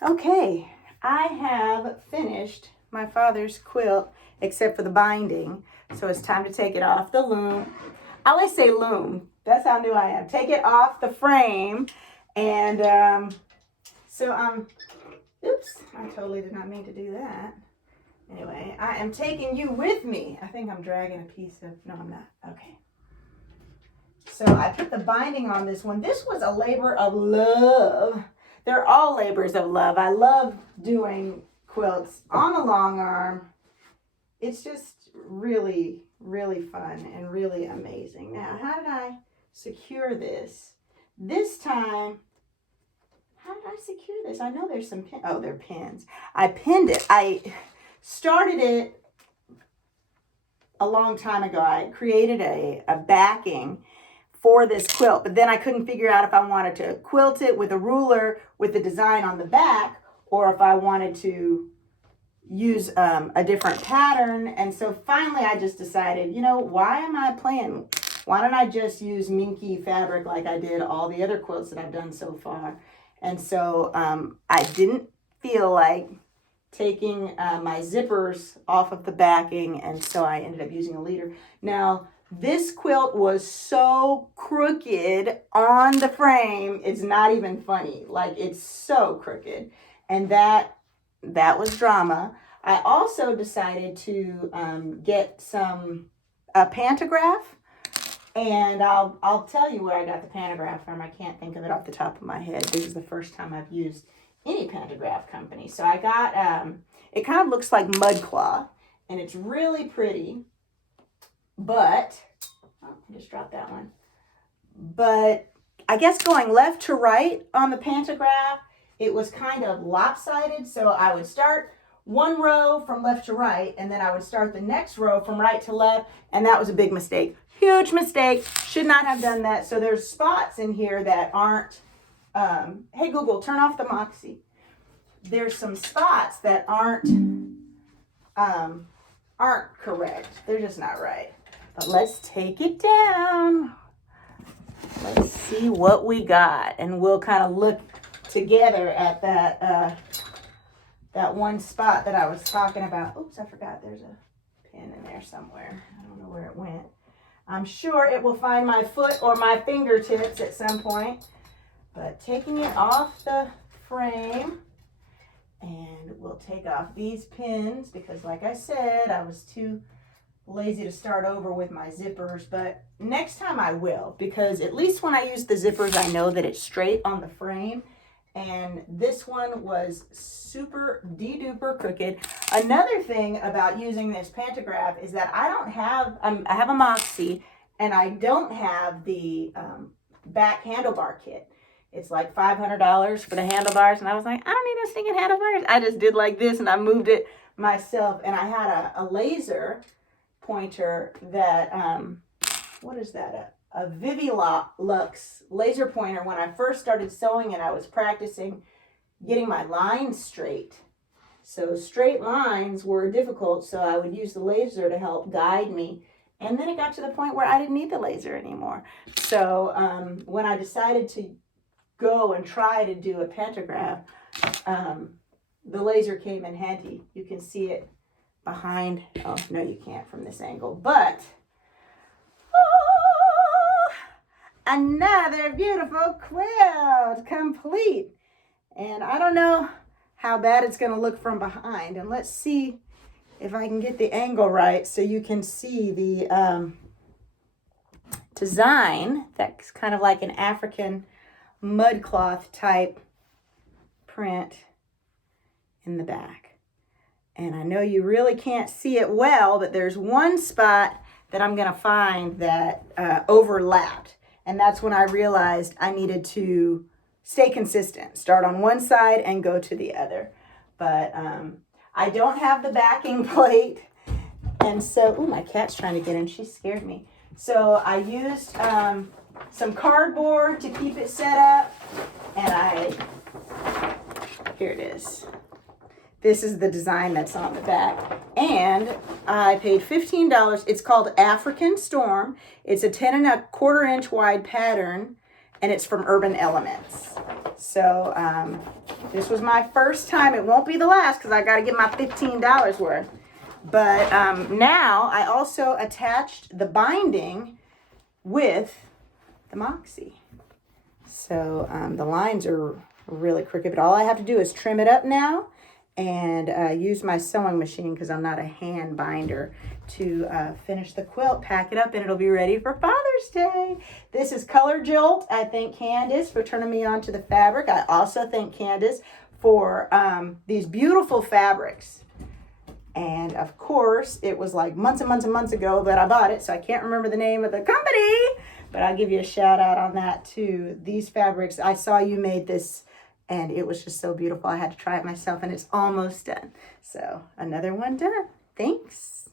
Okay, I have finished my father's quilt except for the binding. So it's time to take it off the loom. I always say loom. That's how new I am. Take it off the frame. And oops, I totally did not mean to do that. Anyway, I am taking you with me. I think I'm dragging a piece of, no, I'm not. Okay. So I put the binding on this one. This was a labor of love. They're all labors of love. I love doing quilts on the long arm. It's just really, really fun and really amazing. Now, how did I secure this? This time, how did I secure this? I know there's some pins. Oh, they're pins. I pinned it. I started it a long time ago. I created a backing for this quilt, but then I couldn't figure out if I wanted to quilt it with a ruler with the design on the back or if I wanted to use a different pattern. And so finally I just decided, you know, why am I playing? Why don't I just use minky fabric like I did all the other quilts that I've done so far? And so I didn't feel like taking my zippers off of the backing, and so I ended up using a leader. Now, this quilt was so crooked on the frame, it's not even funny. Like, it's so crooked. And that was drama. I also decided to get a pantograph, and I'll tell you where I got the pantograph from. I can't think of it off the top of my head. This is the first time I've used any pantograph company. So I got, it kind of looks like mud cloth, and it's really pretty. But, oh, I just dropped that one. But I guess going left to right on the pantograph, it was kind of lopsided. So I would start one row from left to right, and then I would start the next row from right to left. And that was a big mistake. Huge mistake. Should not have done that. So there's spots in here that aren't, hey Google, turn off the Moxie. There's some spots that aren't correct. They're just not right. But let's take it down. Let's see what we got. And we'll kind of look together at that one spot that I was talking about. Oops, I forgot there's a pin in there somewhere. I don't know where it went. I'm sure it will find my foot or my fingertips at some point. But taking it off the frame, and we'll take off these pins because, like I said, I was too lazy to start over with my zippers, but next time I will, because at least when I use the zippers, I know that it's straight on the frame. And this one was super de-duper crooked. Another thing about using this pantograph is that I don't have, I have a Moxie, and I don't have the back handlebar kit. It's like $500 for the handlebars, and I was like, I don't need no stinking handlebars. I just did like this, and I moved it myself, and I had a laser pointer that, what is that? A Vivilux laser pointer. When I first started sewing it, I was practicing getting my lines straight. So straight lines were difficult, so I would use the laser to help guide me. And then it got to the point where I didn't need the laser anymore. So when I decided to go and try to do a pantograph, the laser came in handy. You can see it behind. Oh, no, you can't from this angle. But another beautiful quilt complete. And I don't know how bad it's going to look from behind. And let's see if I can get the angle right so you can see the design. That's kind of like an African mud cloth type print in the back. And I know you really can't see it well, but there's one spot that I'm going to find that overlapped. And that's when I realized I needed to stay consistent. Start on one side and go to the other. But I don't have the backing plate. And so, ooh, my cat's trying to get in. She scared me. So I used some cardboard to keep it set up. And here it is. This is the design that's on the back. And I paid $15. It's called African Storm. It's a 10¼ inch wide pattern, and it's from Urban Elements. So This was my first time. It won't be the last because I got to get my $15 worth. But now I also attached the binding with the Moxie. So the lines are really crooked, but all I have to do is trim it up now and use my sewing machine because I'm not a hand binder to finish the quilt, pack it up, and it'll be ready for Father's Day. This is Color Jolt. I thank Candace for turning me on to the fabric. I also thank Candace for these beautiful fabrics. And of course, it was like months and months and months ago that I bought it, so I can't remember the name of the company, but I'll give you a shout out on that too. These fabrics, I saw you made this and it was just so beautiful. I had to try it myself and it's almost done. So another one done. Thanks.